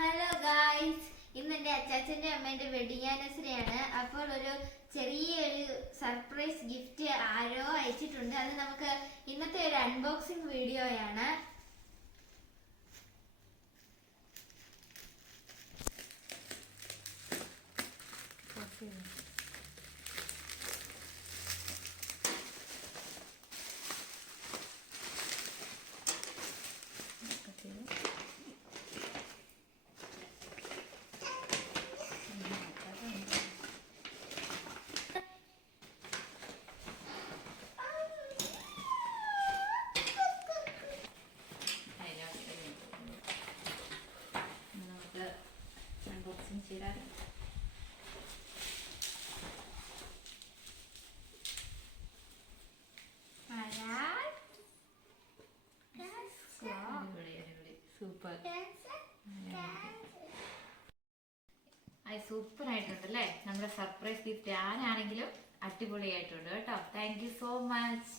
Hello guys, ഇന്ന് എൻ്റെ അച്ചാച്ചൻ്റെ അമ്മേൻ്റെ വെഡിങ് ആനിവേഴ്സറി ആണ്. അപ്പോൾ ഒരു ചെറിയൊരു സർപ്രൈസ് ഗിഫ്റ്റ് ആരോ അയച്ചിട്ടുണ്ട്. അത് നമുക്ക് ഇന്നത്തെ ഒരു അൺബോക്സിംഗ് വീഡിയോയാണ്. സൂപ്പർ സൂപ്പർ ആയിട്ടുണ്ട് അല്ലേ? നമ്മുടെ സർപ്രൈസ് ഗിഫ്റ്റ് ആരാണെങ്കിലും അടിപൊളിയായിട്ടുണ്ട് കേട്ടോ. Thank you so much.